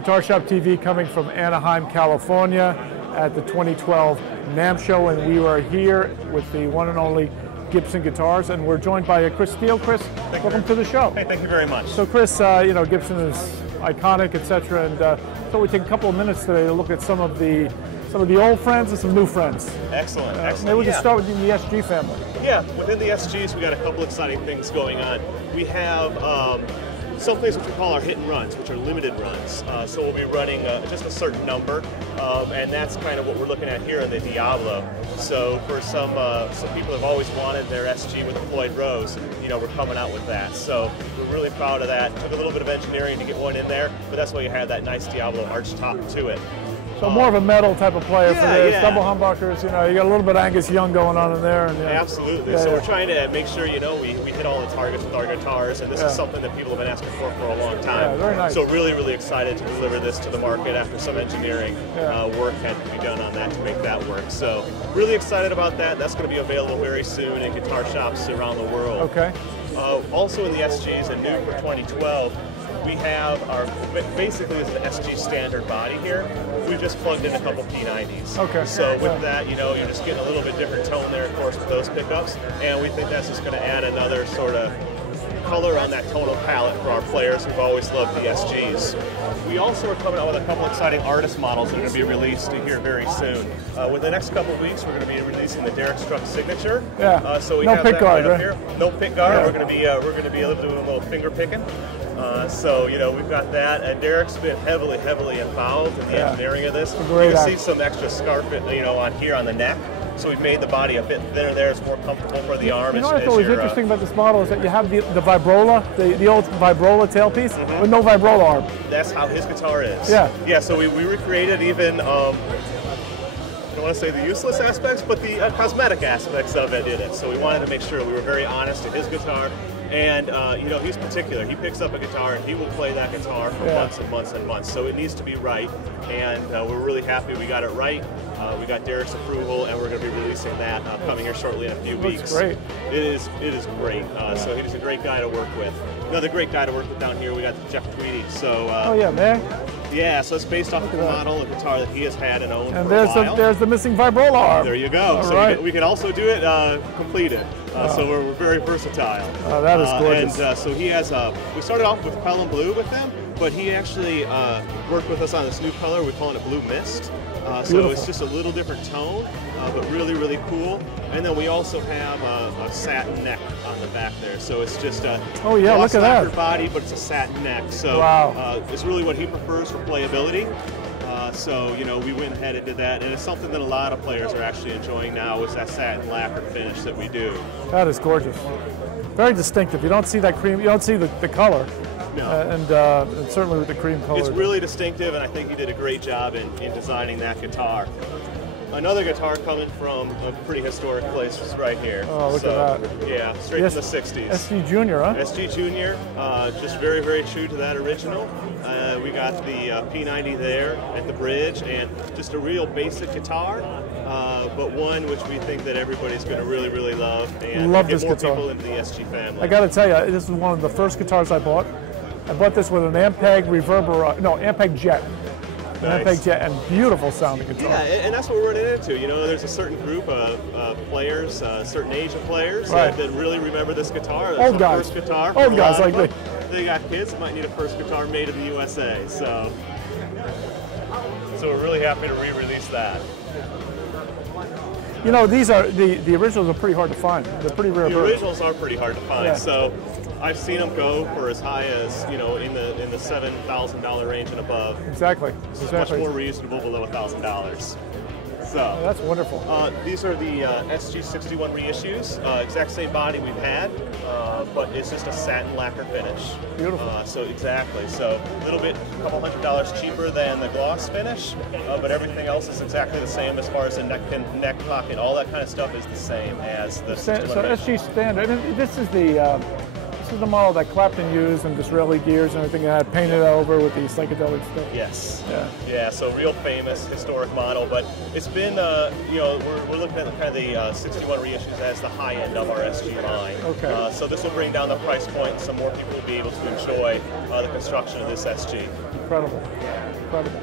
Guitar Shop TV coming from Anaheim, California at the 2012 NAMM show, and we are here with the one and only Gibson Guitars, and we're joined by Chris Steele. Chris, welcome to the show. Hey, thank you very much. So Chris, you know, Gibson is iconic, etc., and so we take a couple of minutes today to look at some of the old friends and some new friends. Excellent, excellent. Maybe we can start with the SG family. Yeah, within the SGs, we got a couple exciting things going on. We have some things which we call our hit and runs, which are limited runs. So we'll be running just a certain number, and that's kind of what we're looking at here in the Diablo. So for some people have always wanted their SG with a Floyd Rose, you know, we're coming out with that. So we're really proud of that. Took a little bit of engineering to get one in there, but that's why you have that nice Diablo arch top to it. So more of a metal type of player for this, yeah. double humbuckers, you know, you got a little bit of Angus Young going on in there. And, Absolutely. So we're trying to make sure, you know, we hit all the targets with our guitars, and this is something that people have been asking for a long time. Yeah, very nice. So really, really excited to deliver this to the market after some engineering work had to be done on that to make that work. So really excited about that. That's going to be available very soon in guitar shops around the world. Okay. Also in the SGs and new for 2012, we have our, basically this is an SG standard body here. We've just plugged in a couple P90s. Okay. So with that, you know, you're just getting a little bit different tone there, of course, with those pickups. And we think that's just going to add another sort of color on that tonal palette for our players who've always loved the SGs. We also are coming out with a couple exciting artist models that are going to be released here very soon. Within the next couple of weeks, we're going to be releasing the Derek Struck Signature. Yeah. So we no have pick that guard, right up right? here. No pick guard. Yeah. We're going to be doing a little finger picking. So, you know, we've got that, and Derek's been heavily involved in the engineering of this. You can see some extra scarf, you know, on here on the neck. So we've made the body a bit thinner there. It's more comfortable for the arm. You know what's always interesting about this model is that you have the vibrola, the old vibrola tailpiece, with no vibrola arm. That's how his guitar is. Yeah. Yeah, so we recreated even, I don't want to say the useless aspects, but the cosmetic aspects of it in it. So we wanted to make sure we were very honest to his guitar. And, you know, he's particular. He picks up a guitar and he will play that guitar for months and months and months. So it needs to be right. And we're really happy we got it right. We got Derek's approval, and we're going to be releasing that coming here shortly in a few weeks. That's great. It is great. So he's a great guy to work with. Another great guy to work with down here, we got Jeff Tweedy. So, oh yeah, man. Yeah, so it's based off of the model, a guitar that he has had and owned and for a while. there's the missing vibrola arm. There you go. All so right. we can also do it completed. So we're very versatile. That is gorgeous. And so he has, we started off with Pelham Blue with him, but he actually worked with us on this new color. We're calling it Blue Mist. So it's just a little different tone, but really cool. And then we also have a satin neck on the back there. So it's just a look at that body, but it's a satin neck. So it's really what he prefers for playability. So, you know, we went ahead and did that, and it's something that a lot of players are actually enjoying now, is that satin lacquer finish that we do. That is gorgeous. Very distinctive. You don't see that cream, you don't see the color. No. And certainly with the cream color. It's really distinctive, and I think he did a great job in designing that guitar. Another guitar coming from a pretty historic place is right here. Oh, look at that. Yeah, straight from the 60s. SG Junior, huh? SG Junior, just very true to that original. We got the P90 there at the bridge, and just a real basic guitar, but one which we think that everybody's going to really love, and get more people into the SG family. I got to tell you, this is one of the first guitars I bought. I bought this with an Ampeg Ampeg Jet. Nice. Ampeg Jet, and beautiful sounding guitar. Yeah, and that's what we're running into. You know, there's a certain group of players, a certain age of players that really remember this guitar. That's old guys. First guitar. Old guys like me. They got kids that might need a first guitar made in the USA. So we're really happy to re-release that. You know, these are the originals are pretty hard to find. They're pretty rare. The originals are pretty hard to find. Yeah. So I've seen them go for as high as, you know, in the $7,000 range and above. Exactly. This is much more reasonable below $1,000. So that's wonderful. These are the SG61 reissues. Exact same body we've had, but it's just a satin lacquer finish. Beautiful. So exactly. So a little bit, a couple $100 cheaper than the gloss finish, but everything else is exactly the same as far as the neck pocket. All that kind of stuff is the same as the 61. So SG standard. And this is the This is the model that Clapton used and Disraeli gears and everything that had painted over with the psychedelic stuff. Yes. Yeah. Yeah. So real famous historic model, but it's been you know, we're looking at kind of the 61 reissues as the high end of our SG line. Okay. So this will bring down the price point, so more people will be able to enjoy the construction of this SG. Incredible. Incredible.